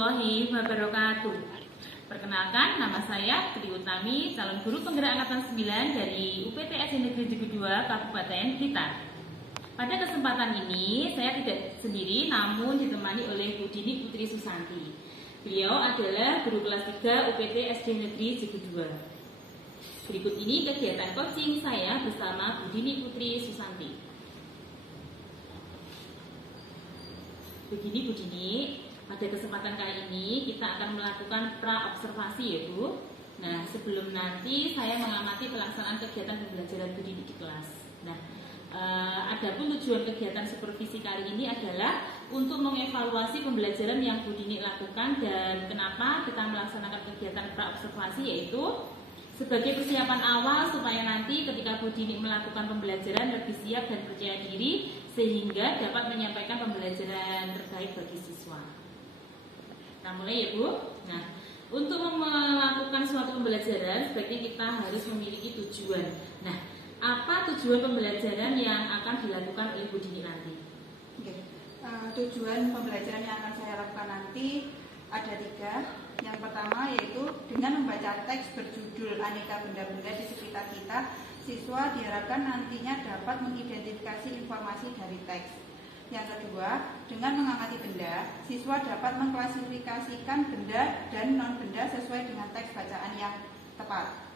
warahmatullahi wabarakatuh. Perkenalkan, nama saya Tri Utami, calon guru penggerak angkatan 9 dari UPTS Negeri Jigu 2 Kabupaten Blitar. Pada kesempatan ini, saya tidak sendiri, namun ditemani oleh Bu Dini Putri Susanti. Beliau adalah guru kelas 3 UPT SD Negeri Jigu 2. Berikut ini kegiatan coaching saya bersama Bu Dini Putri Susanti. Begini Bu Dini, pada kesempatan kali ini kita akan melakukan pra-observasi ya Bu. Nah, sebelum nanti saya mengamati pelaksanaan kegiatan pembelajaran Bu Dini di kelas. Nah, adapun tujuan kegiatan supervisi kali ini adalah untuk mengevaluasi pembelajaran yang Bu Dini lakukan dan kenapa kita melaksanakan kegiatan pra-observasi, yaitu sebagai persiapan awal supaya nanti ketika Bu Dini melakukan pembelajaran lebih siap dan percaya diri sehingga dapat menyampaikan pembelajaran terbaik bagi siswa. Kita mulai ya Bu. Nah, untuk melakukan suatu pembelajaran sebaiknya kita harus memiliki tujuan. Nah, apa tujuan pembelajaran yang akan dilakukan oleh Bu Dini nanti? Tujuan pembelajaran yang akan saya lakukan nanti ada 3. Yang pertama yaitu dengan membaca teks berjudul Aneka Benda-benda di sekitar kita, siswa diharapkan nantinya dapat mengidentifikasi informasi dari teks. Yang kedua, dengan mengamati benda, siswa dapat mengklasifikasikan benda dan non-benda sesuai dengan teks bacaan yang tepat.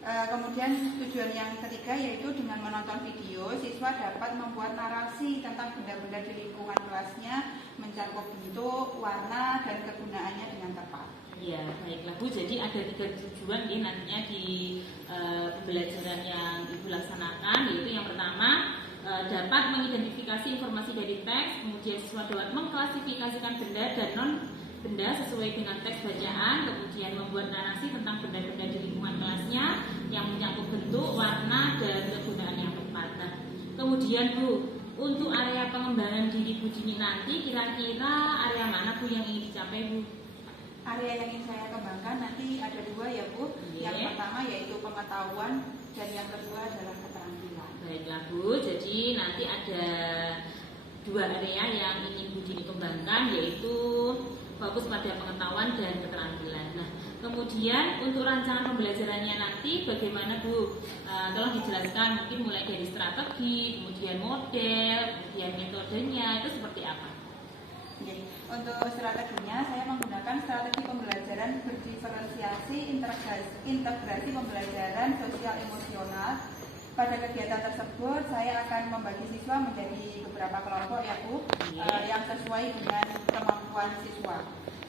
Kemudian tujuan yang ketiga yaitu dengan menonton video, siswa dapat membuat narasi tentang benda-benda di lingkungan kelasnya, mencakup bentuk, warna, dan kegunaannya dengan tepat. Ya, baiklah Bu. Jadi ada 3 tujuan nih nantinya di pembelajaran yang Ibu laksanakan, yaitu yang pertama dapat mengidentifikasi informasi dari teks, kemudian siswa dapat mengklasifikasikan benda dan non benda sesuai dengan teks bacaan, kemudian membuat narasi tentang benda-benda di lingkungan kelasnya yang mencakup bentuk, warna, dan kegunaan yang tepat. Nah, kemudian Bu, untuk area pengembangan diri Bu Dini nanti kira-kira area mana Bu yang ingin dicapai Bu? Area yang ingin saya kembangkan nanti ada 2 ya Bu. Yang pertama yaitu pengetahuan dan yang kedua adalah keterampilan. Baiklah Bu, jadi nanti ada 2 area yang ingin Bu Dini kembangkan, yaitu fokus pada pengetahuan dan keterampilan. Nah, kemudian untuk rancangan pembelajarannya nanti bagaimana Bu? Tolong dijelaskan mungkin mulai dari strategi, kemudian model, kemudian metodenya, itu seperti apa? Untuk strateginya, saya menggunakan strategi pembelajaran berdiferensiasi integrasi pembelajaran sosial emosional. Pada kegiatan tersebut, saya akan membagi siswa menjadi beberapa kelompok ya Bu, yang sesuai dengan kemampuan siswa.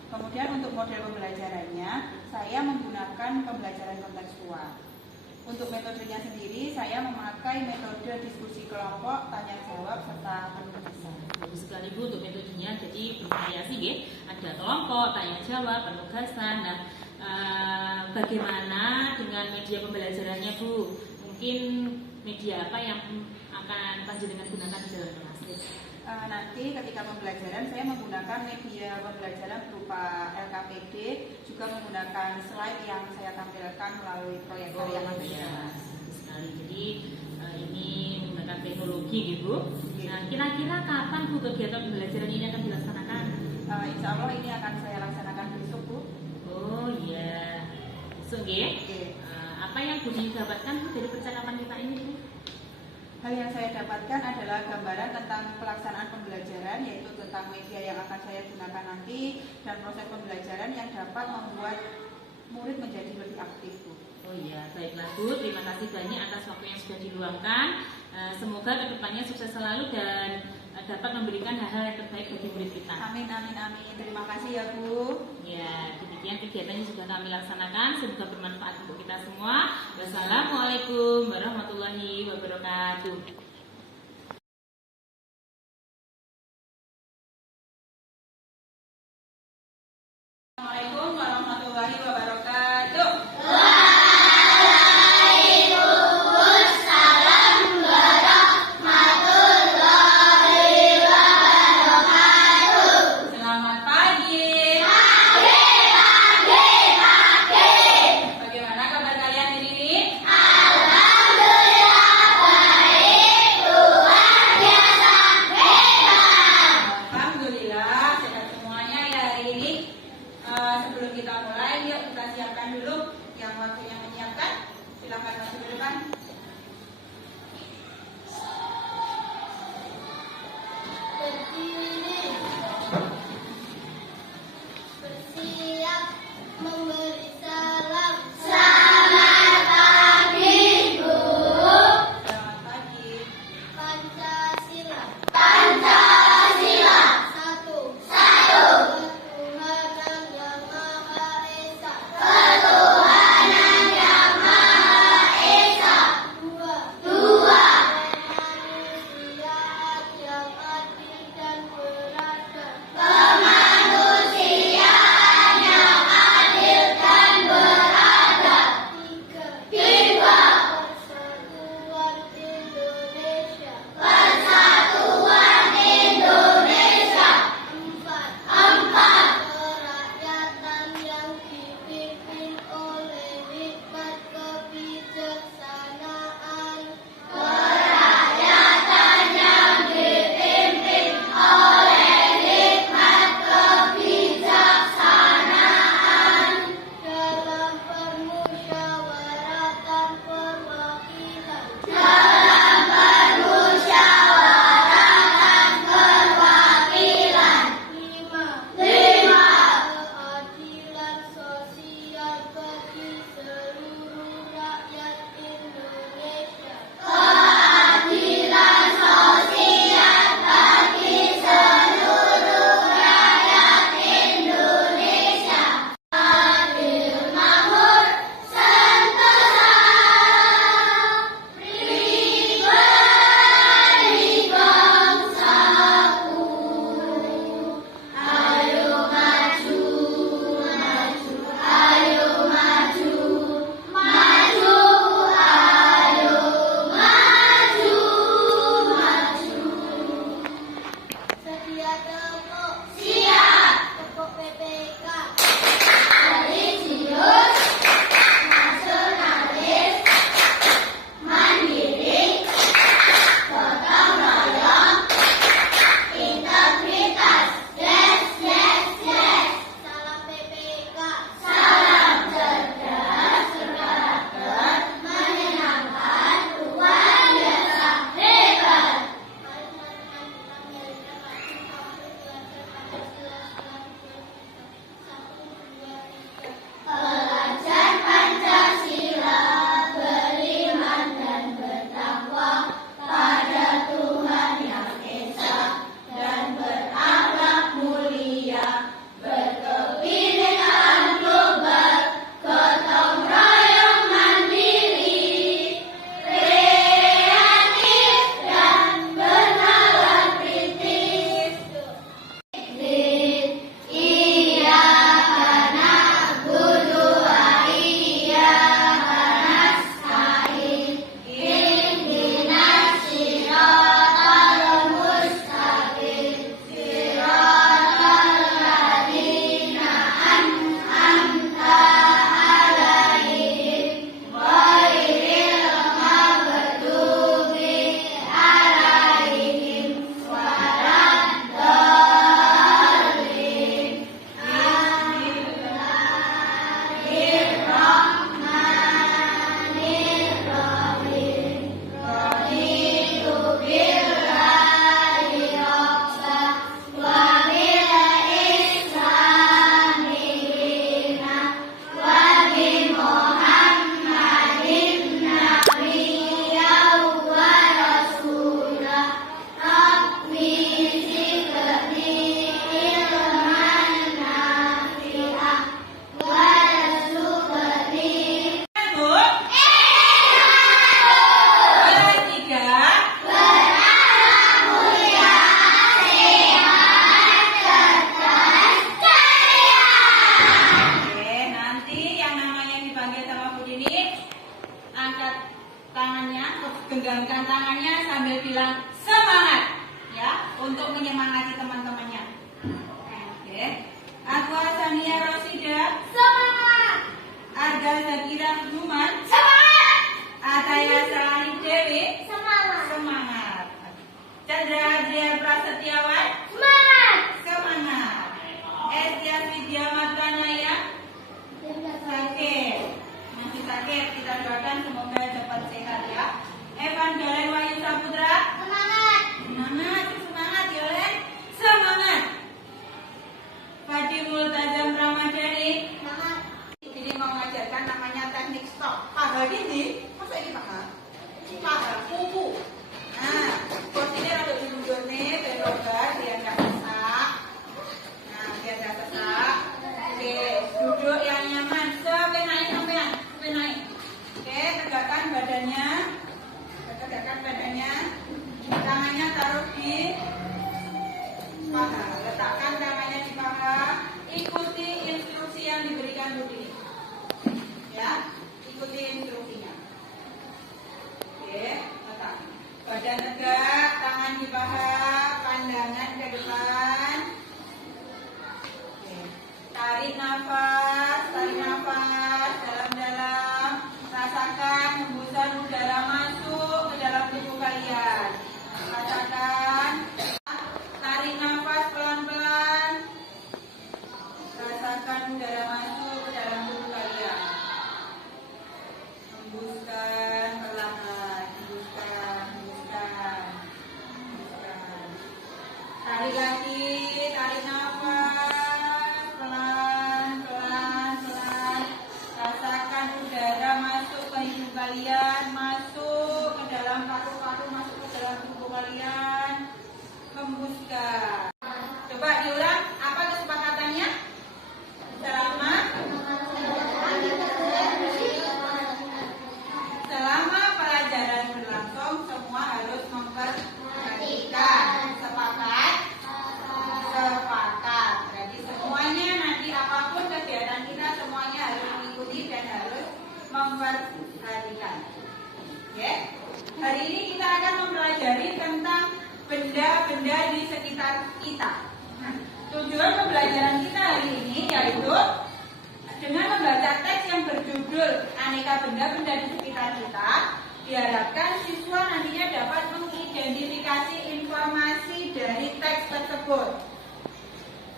Kemudian untuk model pembelajarannya, saya menggunakan pembelajaran kontekstual. Untuk metodenya sendiri, saya memakai metode diskusi kelompok, tanya jawab, serta penugasan. Bagus sekali Bu untuk metodenya, jadi bervariasi ya. Ada kelompok, tanya jawab, penugasan. Nah, bagaimana dengan media pembelajarannya Bu? Mungkin media apa yang akan panjenengan gunakan di dalam kelas? Nanti ketika pembelajaran saya menggunakan media pembelajaran berupa LKPD, juga menggunakan slide yang saya tampilkan melalui proyektor yang ada di kelas. Sekali. Jadi ini menggunakan teknologi gitu. Nah, kira-kira kapan Bu kegiatan pembelajaran ini akan dilaksanakan? Insya Allah ini akan saya laksanakan besok Bu. Oh iya, besok ya? Apa yang Bu didapatkan Bu dari percakapan kita ini Bu? Hal yang saya dapatkan adalah gambaran tentang pelaksanaan pembelajaran, yaitu tentang media yang akan saya gunakan nanti dan proses pembelajaran yang dapat membuat murid menjadi lebih aktif Bu. Oh iya, baiklah Bu, terima kasih banyak atas waktu yang sudah diluangkan. Semoga kedepannya sukses selalu dan dapat memberikan hal-hal yang terbaik bagi murid kita. Amin, amin, amin. Terima kasih ya Bu. Ya, demikian kegiatannya sudah kami laksanakan. Semoga bermanfaat untuk kita semua. Wassalamualaikum warahmatullahi wabarakatuh. Assalamualaikum warahmatullahi wabarakatuh. Bagaimana kabar kalian hari ini?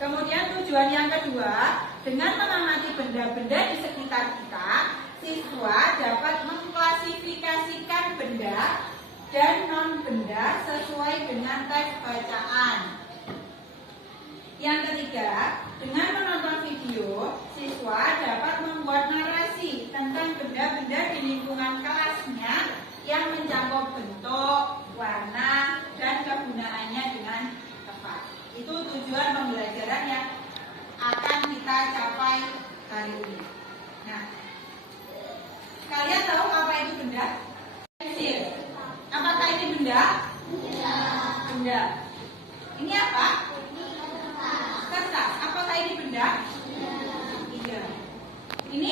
Kemudian tujuan yang kedua, dengan mengamati benda-benda di sekitar kita, siswa dapat mengklasifikasikan benda dan non-benda sesuai dengan teks bacaan. Yang ketiga, dengan menonton video, siswa dapat membuat narasi tentang benda-benda di lingkungan kelasnya yang mencakup bentuk, warna, dan kegunaannya dengan tepat. Itu tujuan pembelajaran yang akan kita capai hari ini. Nah, kalian tahu apa itu benda? Pensil. Apakah ini benda? Benda. Ini apa? Kertas. Apakah ini benda? Iya. Ini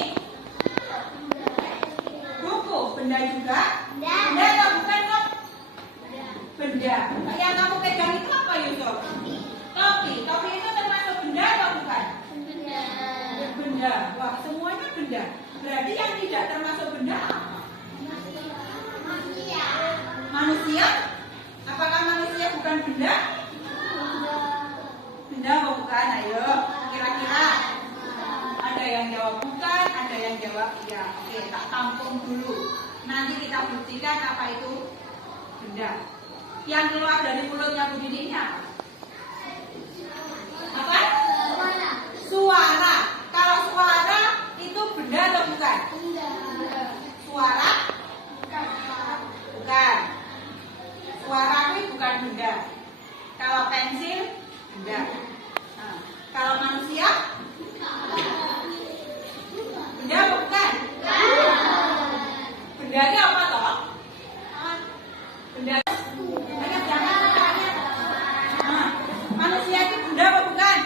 buku. Benda juga? Benda atau bukan kok? Benda. Yang kamu pegang itu apa, Yusuf? Topi. Topi itu termasuk benda atau bukan? Benda. Wah, semuanya benda. Berarti yang tidak termasuk benda apa? Manusia? Apakah manusia bukan benda? Benda atau bukan? Ayo, kira-kira. Ada yang jawab bukan, ada yang jawab iya. Oke, tak tampung dulu. Nanti kita buktikan apa itu benda. Yang keluar dari mulutnya Bu Dini ini apa? Apa? Suara. Kalau suara itu benda atau bukan? Suara? Bukan. Suara itu bukan benda. Kalau pensil, benda. Nah, kalau manusia? Benda apa bukan? Bendanya apa toh? Benda. Nah, manusia itu benda apa bukan?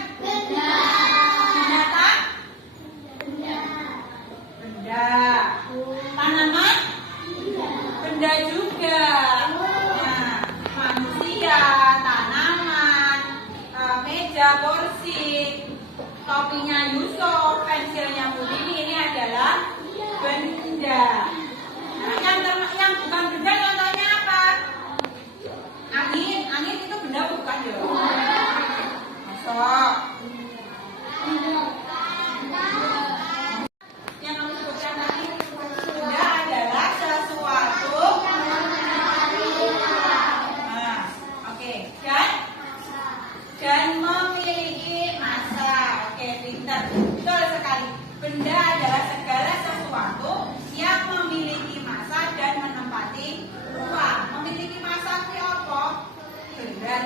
Binatang? Benda. Tanaman? Benda juga. Nah, manusia, tanaman, meja, kursi, topinya Yusuf, pensilnya Bu Dini, ini adalah benda. Nah, yang bukan benda contohnya apa? Angin. Angin itu benda bukan ya? Masuk. Yang kamu sebutkan tadi, benda adalah sesuatu. Nah, oke. Dan memiliki massa. Oke, pintar. Betul sekali. Benda adalah segala sesuatu yang memiliki massa dan menempati ruang. Memiliki massa itu apa? Berat.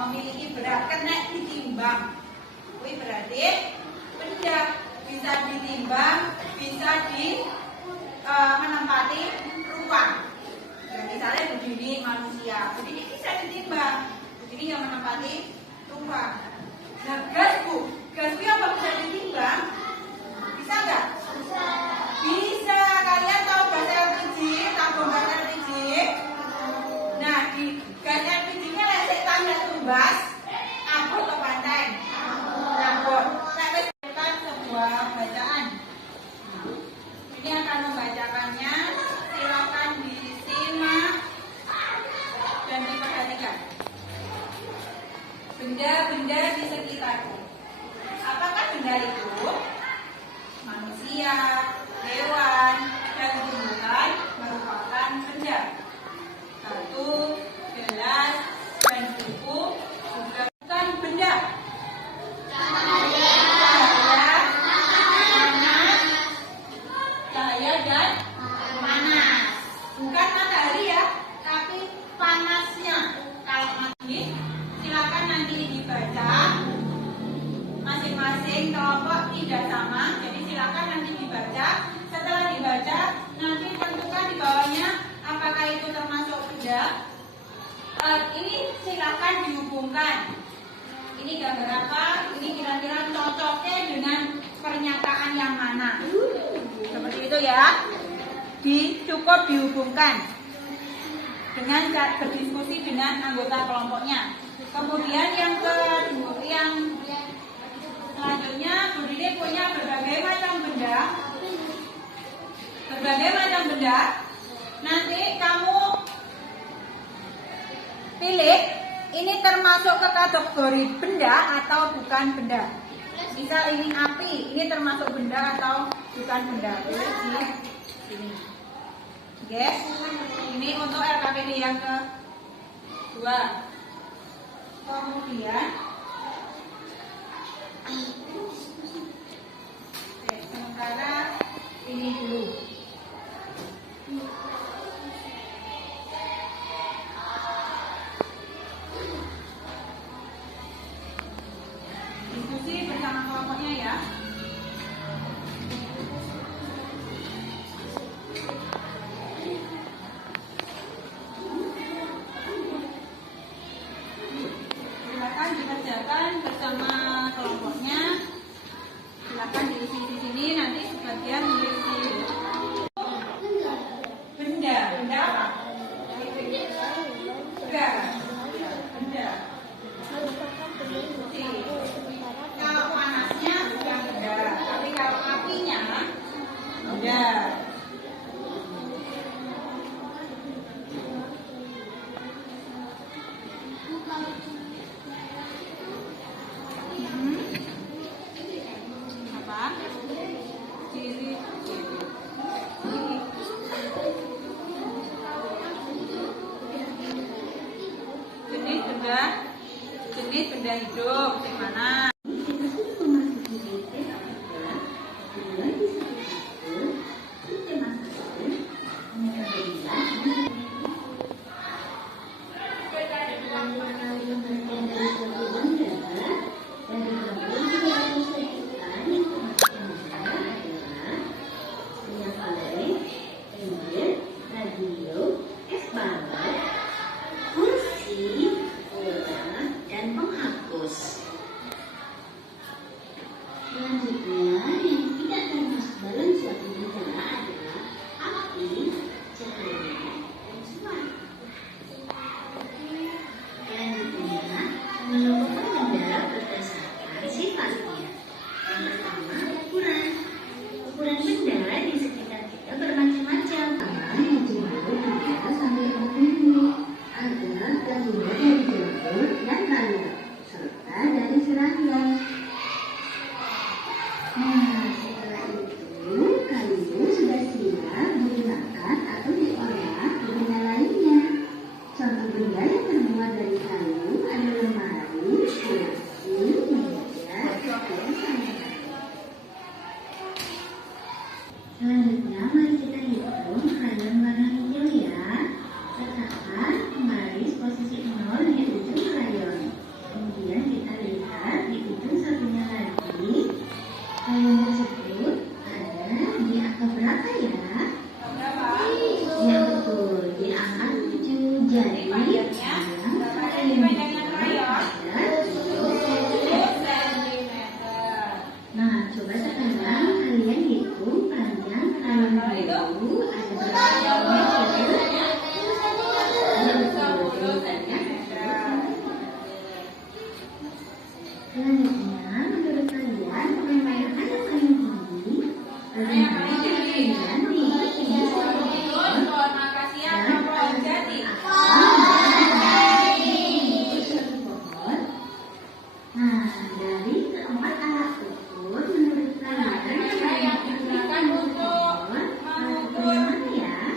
Memiliki berat. Kena ditimbang. Wih, berarti benda bisa ditimbang, bisa menempati ruang. Ya, misalnya begini manusia, begini bisa ditimbang, begini yang menempati ruang. Nah, gas Bu, gas Bu apa bisa ditimbang? Bisa nggak? Bisa. Kalian tahu gas LPG, tabung gas LPG? Nah, di gas LPG-nya lesik tanda tumbas, abot atau banteng? Abot. Saya berikan sebuah bacaan. Ini akan membacakannya. Silakan disimak dan diperhatikan. Benda-benda di sekitarku. Apakah benda itu? Manusia, hewan, dan tumbuhan merupakan benda. Batu, gelas, dan buku juga bukan benda. Cahaya dan panas. Bukan matahari ya, tapi panasnya. Kalau mati, silakan nanti dibaca. Masing-masing kelompok tidak sama, jadi silakan nanti dibaca. Setelah dibaca, nanti tentukan di bawahnya apakah itu termasuk benda. Ini silakan dihubungkan. Ini gambar apa? Ini kira-kira cocoknya dengan pernyataan yang mana? Seperti itu ya. Cukup dihubungkan dengan berdiskusi dengan anggota kelompoknya. Kemudian yang selanjutnya, Bu Dini punya berbagai macam benda. Berbagai macam benda. Nanti kamu pilih ini termasuk termasuk ke kategori benda atau bukan benda? Misal ini api, ini termasuk benda atau bukan benda? Tulis di sini. Oke, ini untuk LKPD yang kedua. Kemudian, sementara ini dulu. Diskusi bersama kelompoknya ya. Silakan dikerjakan bersama kelompoknya. Silakan diisi di sini, nanti sebagian diisi. Benda apa? Benda. Kalau panasnya bukan benda, tapi kalau apinya benda. Apa? Ciri. Jenis benda hidup yang mana? Selanjutnya, yang tidak termasuk dalam suatu negara adalah api, cahaya, dan suara. Selanjutnya, menentukan benda berdasarkan sifatnya. Yang pertama, ukuran. Ukuran benda di sekitar kita bermacam-macam. Yang jumlah 3 sampai 4 mili, ada gabungan dari jamur dan kayu, serta dari serangga. Nah, setelah itu kayu sudah siap digunakan atau diolah ke benda lainnya. Contoh benda yang terbuat dari kayu ada lemari, kursi, meja, dan sandaran. Selanjutnya, mari kita hitung krayon warna hijau ya. Letakkan pembaris posisi 0 di ujung krayon. Kemudian kita lihat di ujung satunya lagi. Krayon tersebut ada di angka berapa ya? Ya betul, di angka 7. Jadi nah, coba sekarang kalian hitung panjang krayon biru ada berapa meter? Ya betul, jawabannya. Selanjutnya, menurut kalian bagaimana yang paling tinggi? Bagaimana kalian tinggi Nah, dari keempat alat ukur, menurut kalian yang digunakan untuk mengukur mana ya?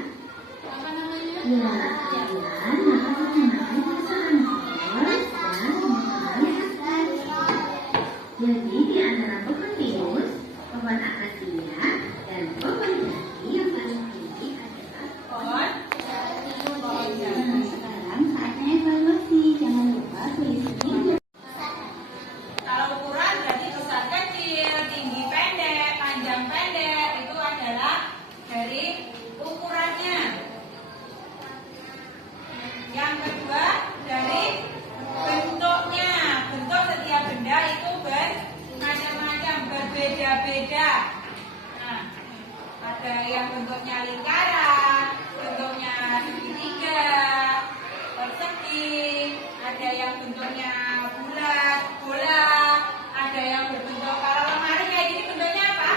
Ya, kalian dapat menggunakan pasangan ukur dan ukuran atas. Jadi di antara pohon pinus, pohon akasia, dan pohon jati yang paling tinggi adalah pohon jati. Nah, sekarang saatnya evaluasi. Jangan lupa tulis ini. Kalau ukuran berarti besar kecil, tinggi pendek, panjang pendek, itu adalah dari ukurannya. Yang kedua dari bentuknya. Bentuk setiap benda itu bermacam-macam, berbeda-beda. Nah, ada yang bentuknya lingkaran, bentuknya segitiga, persegi, ada yang bentuknya bulat, bola, ada yang berbentuk, kalau lemari kayak gini bentuknya apa?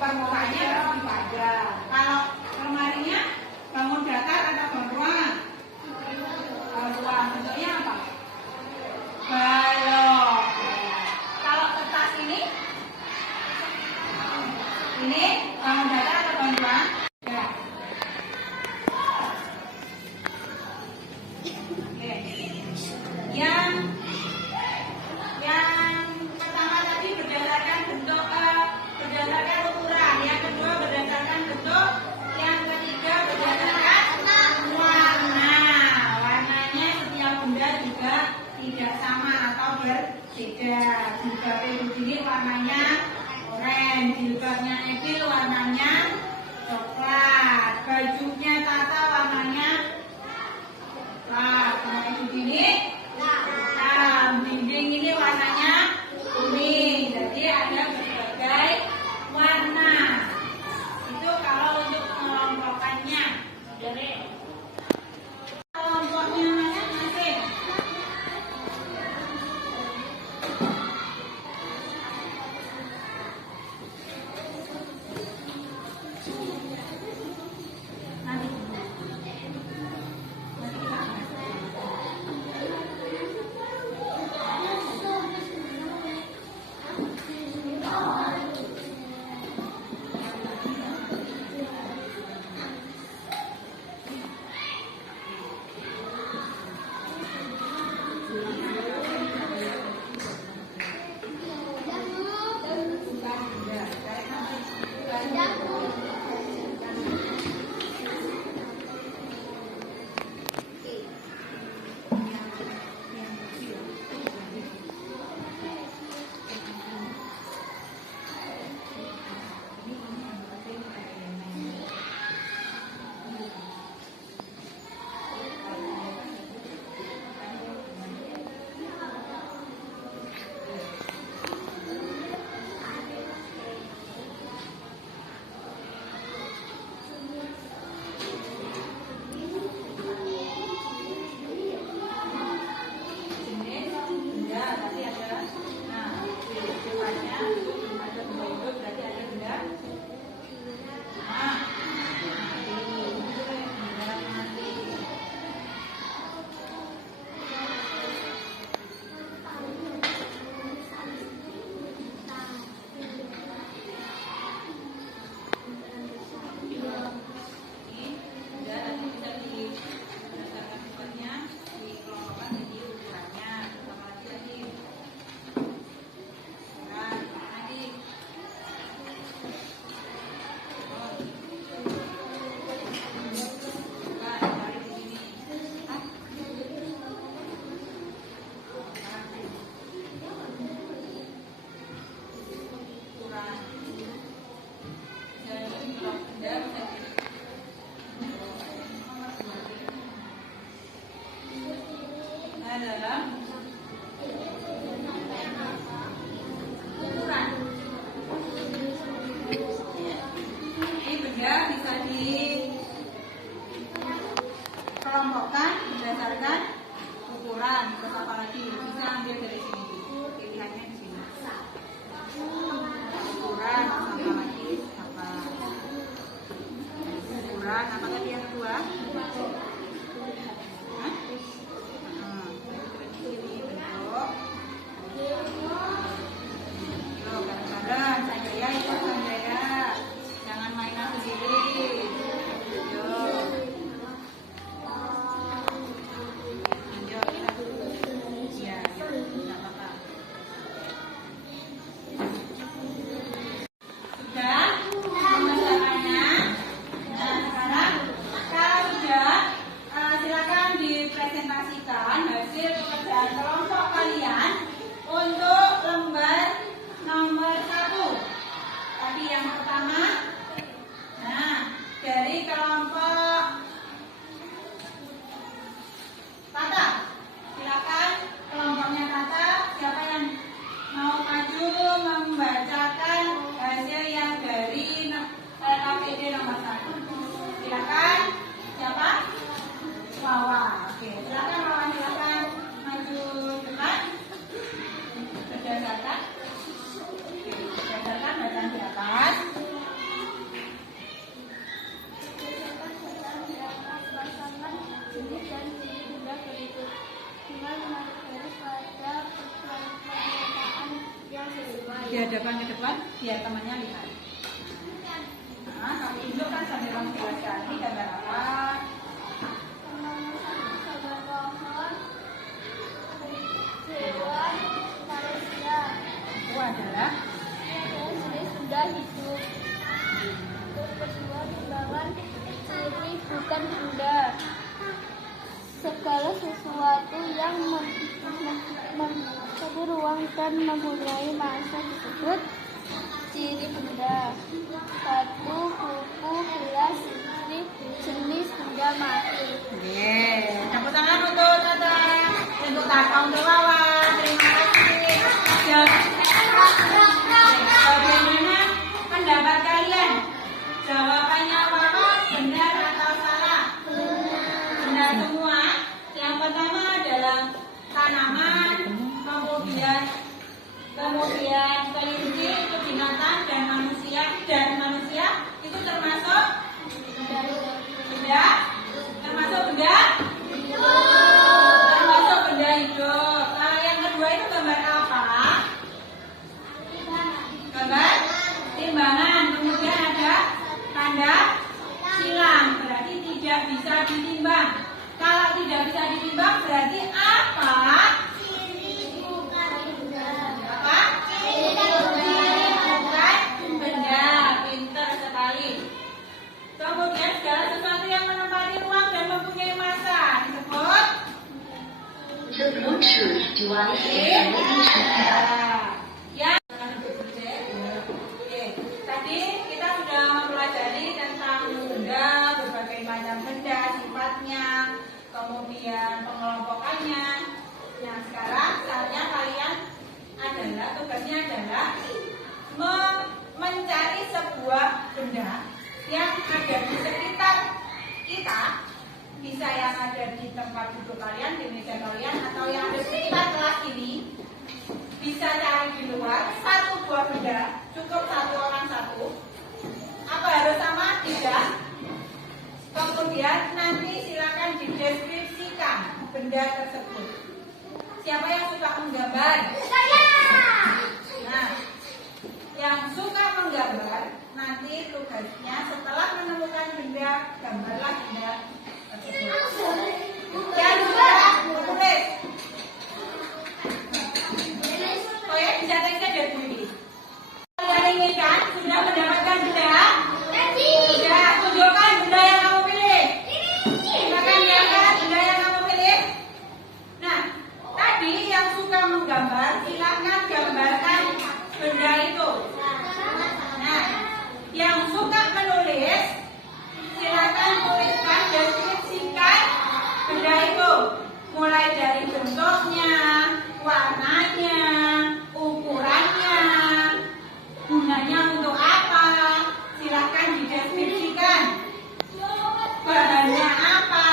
Permukaannya bangun pagar. Kalau lemarinya bangun datar atau bangun ruangan? Bangun ruang. biar beda. Jilbabnya Rudini warnanya oranye, jilbabnya Ebil warnanya coklat, bajunya Tata warnanya coklat, nah Rudini hitam, dinding ini warnanya kuning. Jadi ada berbagai warna. Itu kalau untuk mengelompokkannya. Dari kelompoknya masing-masing. Dalam ukuran. Ini benda bisa dikelompokkan berdasarkan ukuran. Terus apa lagi? Bisa ambil dari sini. Pilihannya di sini. Ukuran apa lagi? Ukuran apa tadi yang kedua? Dihadapkan ke depan biar temannya lihat. Nah, kamu tunjukkan sambil kamu jelaskan ini gambar apa? Itu adalah sudah hidup. Terus kedua timbangan ciri bukan benda. Segala sesuatu yang Ikan mempunyai masa disebut ciri benda. 1. Kuku, gelas, jenis benda mati. Tepuk tangan untuk Tata, untuk Kakak, untuk Wawa. Terima kasih. Bagaimana pendapat kalian? Jawabannya Wawa benar atau salah? Benar semua. Yang pertama adalah tanaman, kemudian kelinci itu binatang, dan manusia itu termasuk benda, termasuk benda hidup. Kalau yang kedua itu gambar apa? Gambar timbangan. Kemudian ada tanda silang, berarti tidak bisa ditimbang. Kalau tidak bisa ditimbang berarti apa? Bukan benda. Pintar sekali. Kemudian segala sesuatu yang menempati ruang dan mempunyai massa disebut The Bluetooth device is ready to pair. ya. Oke, tadi kita sudah mempelajari tentang benda, berbagai macam benda, sifatnya, kemudian pengelompokannya. Nah, sekarang saatnya kalian tugasnya adalah mencari sebuah benda yang ada di sekitar kita, bisa yang ada di tempat duduk kalian, di meja kalian, atau yang ada di sekitar kelas ini. Bisa cari di luar satu buah benda, cukup satu orang satu. Apa harus sama? Tidak. Kemudian nanti silakan dideskripsikan benda tersebut. Siapa yang suka menggambar? Saya. Nah, yang suka menggambar, nanti tugasnya setelah menemukan benda, gambarlah benda tersebut. Dan sudah menulis. Oh ya, bisa teksnya dari sini. Kalian inginkan sudah mendapatkan benda? Sudah, tunjukkan benda yang kamu pilih. Silakan lihat benda yang kamu pilih. Nah, tadi yang suka menggambar, silakan gambarkan benda itu. Nah, yang suka menulis, silakan tuliskan, deskripsikan benda itu, mulai dari bentuknya, warnanya, ukurannya, gunanya untuk apa, silakan dideskripsikan. Bahannya apa?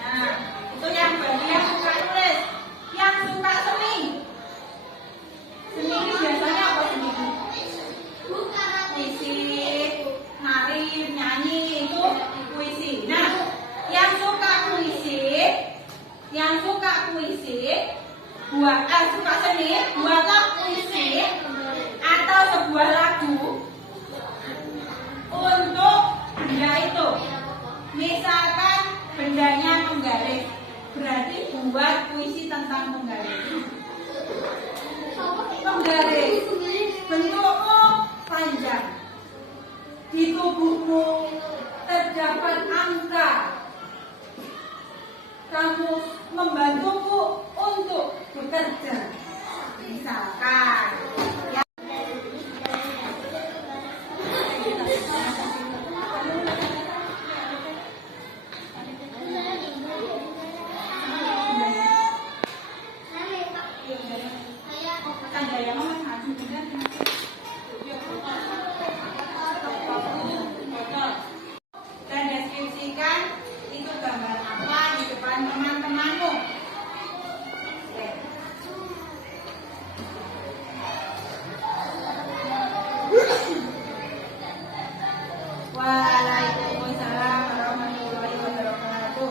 Nah, itu yang bagi yang suka tulis. Yang suka seni, seni ini biasanya apa seni? Puisi, nari, nyanyi, itu puisi. Nah, yang suka puisi, suka seni, buatlah puisi atau sebuah lagu untuk benda itu. Misalkan bendanya menggaris, berarti buat puisi tentang menggaris. Menggaris, bentukmu panjang, di tubuhmu terdapat angka. Kamu membantuku untuk bekerja, misalkan. Ya. Dan deskripsikan itu gambar apa di depan teman-temanmu. Waalaikumsalam warahmatullahi wabarakatuh.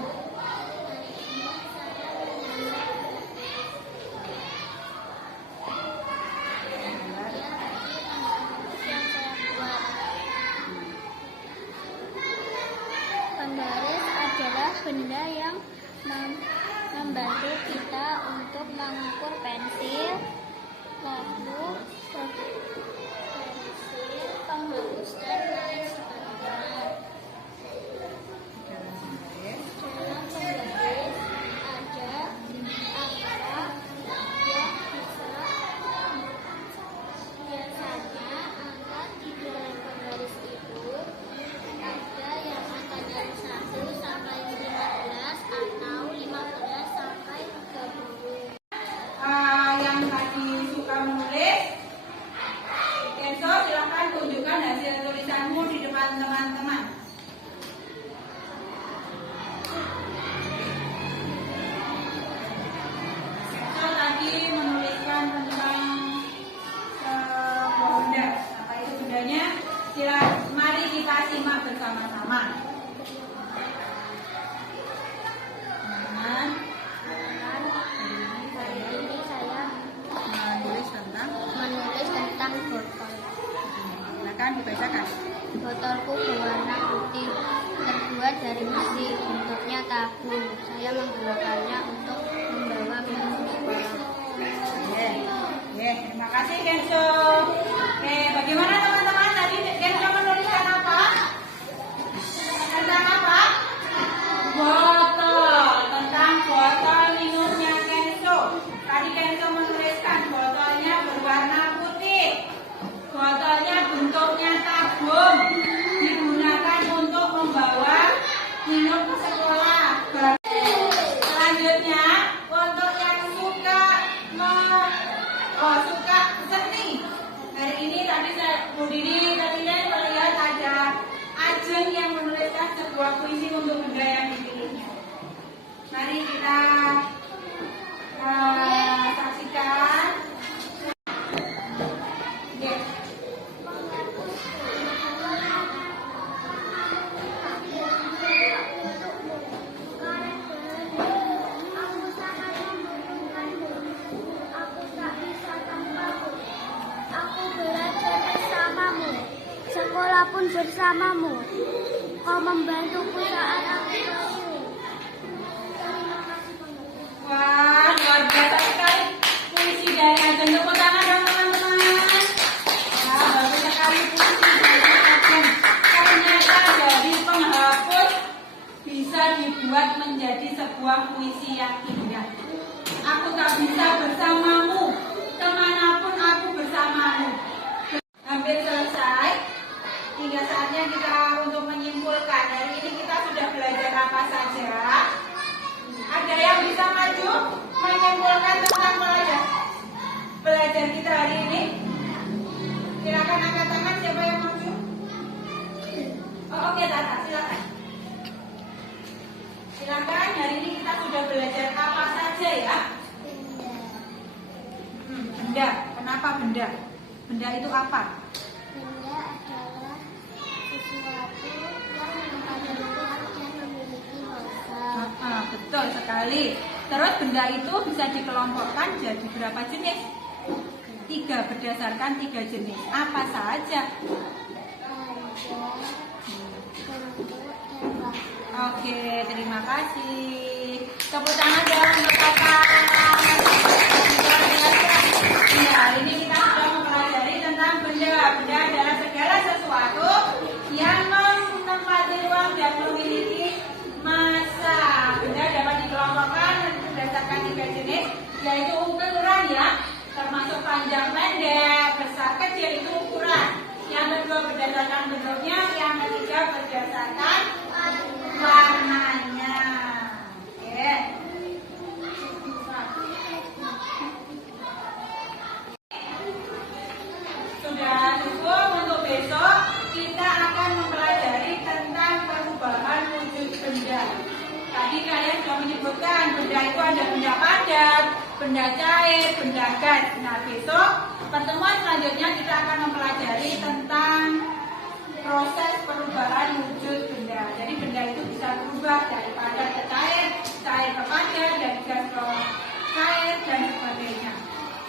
Silakan dibacakan. Botolku berwarna putih, terbuat dari besi, bentuknya tabung. Saya menggunakannya untuk membawa minum ke sekolah. Terima kasih Kenzo. Oke, bagaimana teman-teman tadi Kenzo menuliskan apa? Tentang apa? Botol, tentang botol minumnya Kenzo. Tadi Kenzo menuliskan botolnya berwarna putih, botolnya bentuknya tabung, digunakan untuk membawa minum ke sekolah. Selanjutnya untuk yang suka seni. Hari ini tadi Bu Dini melihat ada Ajeng yang menuliskan sebuah puisi untuk benda yang dipilihnya. Mari kita saksikan. Oke. Sekolah pun bersamamu, kau membantuku saat aku perlu. Wah, luar biasa sekali puisi dari Ajeng. Tepuk tangan dong teman-teman. Wah, bagus sekali puisi dari Ajeng. Ternyata dari penghapus bisa dibuat menjadi sebuah puisi yang indah. Aku tak bisa bersamamu, kemanapun aku bersamamu. Hampir selesai. Hingga saatnya kita untuk menyimpulkan. Hari ini kita sudah belajar apa saja. Ada yang bisa maju menyimpulkan tentang belajar kita hari ini? Silakan angkat tangan siapa yang maju. Oke, Tata, silakan. Silakan, hari ini kita sudah belajar apa saja ya? Benda. Kenapa benda? Benda itu apa? Benda adalah sesuatu yang memiliki dan memiliki massa. Betul sekali. Terus benda itu bisa dikelompokkan jadi berapa jenis? 3 berdasarkan 3 jenis. Apa saja? Oke, terima kasih. Tepuk tangan dong untuk kakak. Ya, hari ini kita sudah mempelajari tentang benda. Benda adalah segala sesuatu yang menempati ruang dan memiliki massa. Benda dapat dikelompokkan berdasarkan 3 jenis, yaitu ukuran ya, termasuk panjang pendek, besar kecil itu ukuran. Yang kedua berdasarkan bentuknya, yang ketiga berdasarkan warnanya. Oke. Sudah cukup. Untuk besok kita akan mempelajari tentang perubahan wujud benda. Tadi kalian sudah menyebutkan benda itu ada benda padat, benda cair, benda gas. Nah, besok pertemuan selanjutnya kita akan mempelajari tentang proses perubahan wujud benda. Jadi benda itu bisa berubah dari padat ke cair, cair ke padat, dan gas ke cair dan sebagainya.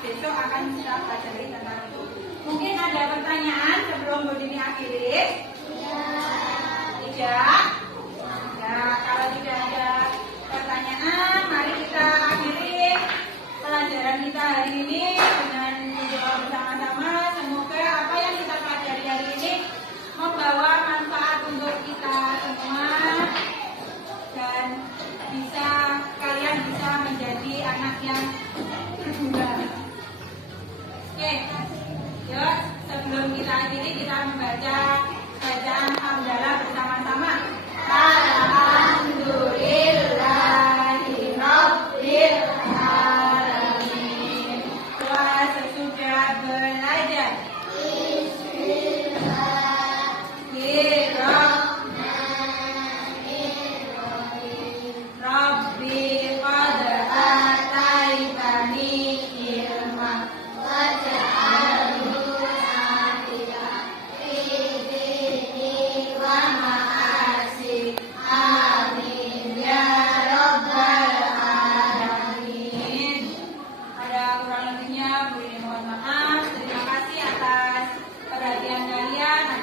Besok akan kita pelajari tentang itu. Mungkin ada pertanyaan sebelum Bu Dini akhiri? Tidak? Ya, kalau tidak ada pertanyaan, mari kita akhiri pelajaran kita hari ini dengan berdoa bersama-sama. Semoga apa yang kita pelajari hari ini membawa manfaat untuk kita semua dan kalian bisa menjadi anak yang berguna. Oke, yuk sebelum kita akhiri kita membaca bacaan hamdalah bersama-sama. Alhamdulillahirabbil alamin. Setelah sesudah belajar Rabbi qad ataitani ilma waj'alhu nafi'an fi dini wa ma'asi. Amin ya rabbal alamin. Ada kurang lebihnya, Bu Dini mohon maaf. Terima kasih atas perhatian kalian.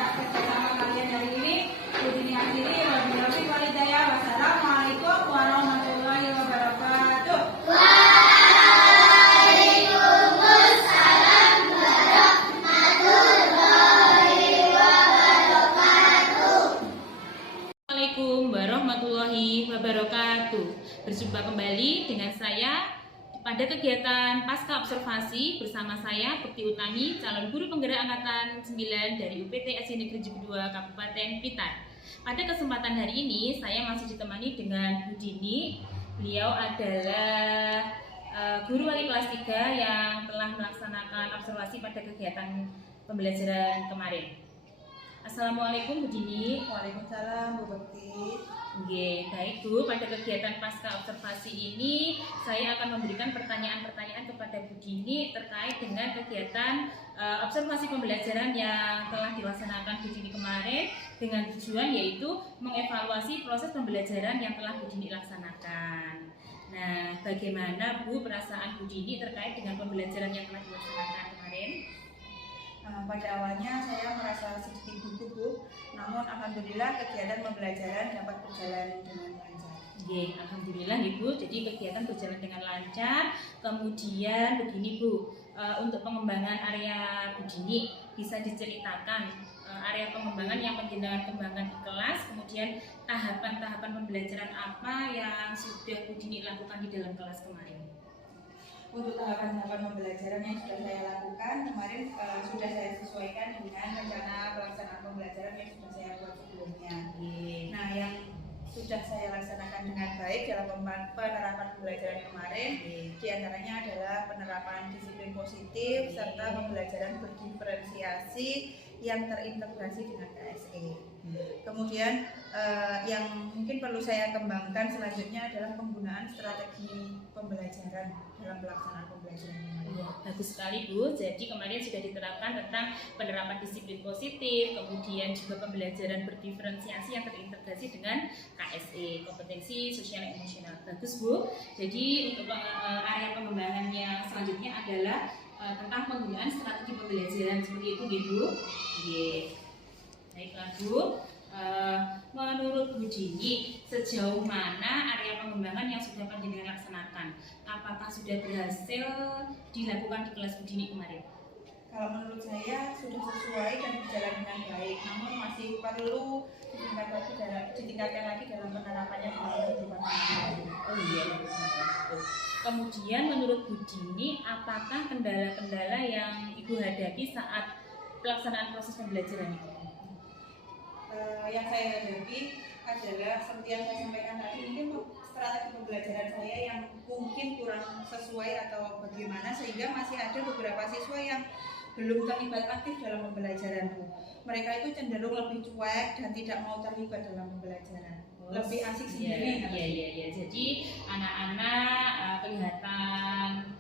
Pada kegiatan Pasca Observasi bersama saya, Bukti Utami, calon guru penggerak Angkatan 9 dari UPT SD Negeri 2 Kabupaten Blitar. Pada kesempatan hari ini, saya masih ditemani dengan Bu Dini. Beliau adalah guru wali kelas 3 yang telah melaksanakan observasi pada kegiatan pembelajaran kemarin. Assalamualaikum Bu Dini. Waalaikumsalam Bu Bukti. Oke, baik Bu, pada kegiatan pasca observasi ini saya akan memberikan pertanyaan-pertanyaan kepada Bu Dini terkait dengan kegiatan observasi pembelajaran yang telah dilaksanakan Bu Dini kemarin dengan tujuan yaitu mengevaluasi proses pembelajaran yang telah Bu Dini laksanakan. Nah, bagaimana Bu perasaan Bu Dini terkait dengan pembelajaran yang telah dilaksanakan kemarin? Pada awalnya saya merasa sedikit gugup Bu, namun alhamdulillah kegiatan pembelajaran dapat berjalan dengan lancar. Oke, alhamdulillah Ibu. Jadi kegiatan berjalan dengan lancar. Kemudian begini Bu, untuk pengembangan area Bu Dini bisa diceritakan area pengembangan yang penjenengan kembangkan di kelas, kemudian tahapan-tahapan pembelajaran apa yang sudah Bu Dini lakukan di dalam kelas kemarin? Untuk tahapan-tahapan pembelajaran yang sudah saya lakukan kemarin sudah saya sesuaikan dengan rencana pelaksanaan pembelajaran yang sudah saya buat sebelumnya. Nah, yang sudah saya laksanakan dengan baik dalam penerapan pembelajaran kemarin diantaranya adalah penerapan disiplin positif serta pembelajaran berdiferensiasi yang terintegrasi dengan KSE. Kemudian yang mungkin perlu saya kembangkan selanjutnya adalah penggunaan strategi pembelajaran dalam pelaksanaan pembelajaran. Bagus sekali Bu, jadi kemarin sudah diterapkan tentang penerapan disiplin positif, kemudian juga pembelajaran berdiferensiasi yang terintegrasi dengan KSE, kompetensi sosial emosional. Bagus Bu, jadi untuk area pengembangan yang selanjutnya adalah tentang penggunaan strategi pembelajaran seperti itu Bu. Baiklah Bu, menurut Bu Dini sejauh mana area pengembangan yang sudah panjenengan laksanakan? Apakah sudah berhasil dilakukan di kelas Bu Dini kemarin? Kalau menurut saya sudah sesuai dan berjalan dengan baik, namun masih perlu ditingkatkan lagi dalam penerapannya di kehidupan sehari-hari. Oh iya. Kemudian menurut Bu Dini, apakah kendala-kendala yang Ibu hadapi saat pelaksanaan proses pembelajaran itu? Yang saya hadapi adalah seperti yang saya sampaikan tadi, mungkin strategi pembelajaran saya yang mungkin kurang sesuai atau bagaimana, sehingga masih ada beberapa siswa yang belum terlibat aktif dalam pembelajaran. Mereka itu cenderung lebih cuek dan tidak mau terlibat dalam pembelajaran, lebih asik sendiri. Iya. Jadi anak-anak kelihatan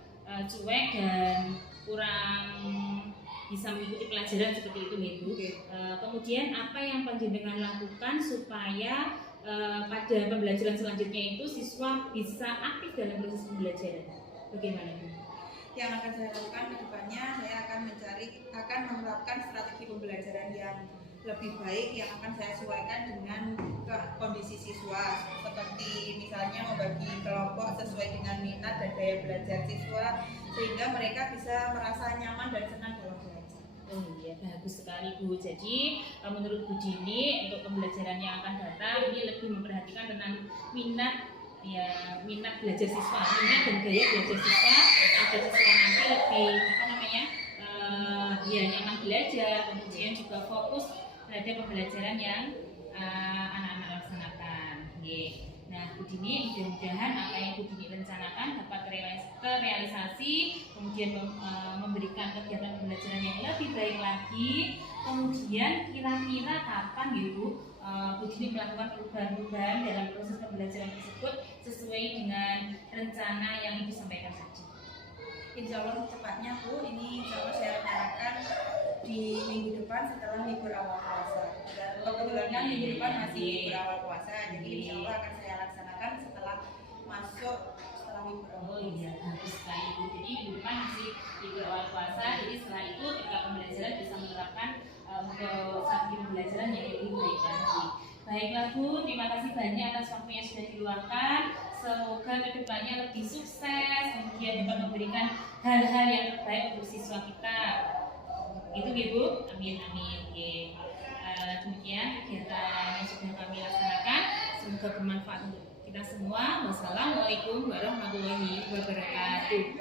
cuek dan kurang bisa mengikuti pelajaran seperti itu Bu. Kemudian apa yang panjenengan lakukan supaya pada pembelajaran selanjutnya itu siswa bisa aktif dalam proses pembelajaran? Bagaimana Bu? Yang akan saya lakukan ke depannya, saya akan menerapkan strategi pembelajaran yang lebih baik yang akan saya sesuaikan dengan kondisi siswa, seperti misalnya membagi kelompok sesuai dengan minat dan daya belajar siswa sehingga mereka bisa merasa nyaman dan senang dalam belajar. Oh iya, bagus sekali Bu. Jadi menurut Bu Dini untuk pembelajaran yang akan datang ini lebih memperhatikan tentang minat belajar siswa, minat dan gaya belajar siswa agar siswa nanti lebih nyaman belajar, kemudian juga fokus terhadap pembelajaran yang anak-anak laksanakan. Nah, Bu Dini, mudah-mudahan apa yang Bu Dini rencanakan dapat terrealisasi, kemudian memberikan kegiatan pembelajaran yang lebih baik lagi. Kemudian kira-kira kapan Bu Dini melakukan perubahan-perubahan dalam proses pembelajaran tersebut sesuai dengan rencana yang Ibu sampaikan tadi? Insya Allah cepatnya Bu, ini insya Allah saya rencanakan di minggu depan setelah libur awal puasa. Kebetulan minggu depan masih libur awal puasa, jadi insya Allah akan saya laksanakan setelah libur awal. Oh iya, bagus sekali Bu. Jadi minggu depan masih libur awal puasa, jadi setelah itu ketika pembelajaran bisa menerapkan strategi pembelajaran yang lebih baik lagi. Baiklah Bu, terima kasih banyak atas waktu yang sudah diluangkan. Semoga kedepannya lebih sukses, kemudian dapat memberikan hal-hal yang terbaik untuk siswa kita. Itu Bu, amin. Demikian kegiatan yang sudah kami laksanakan. Semoga bermanfaat untuk kita semua. Wassalamualaikum warahmatullahi wabarakatuh.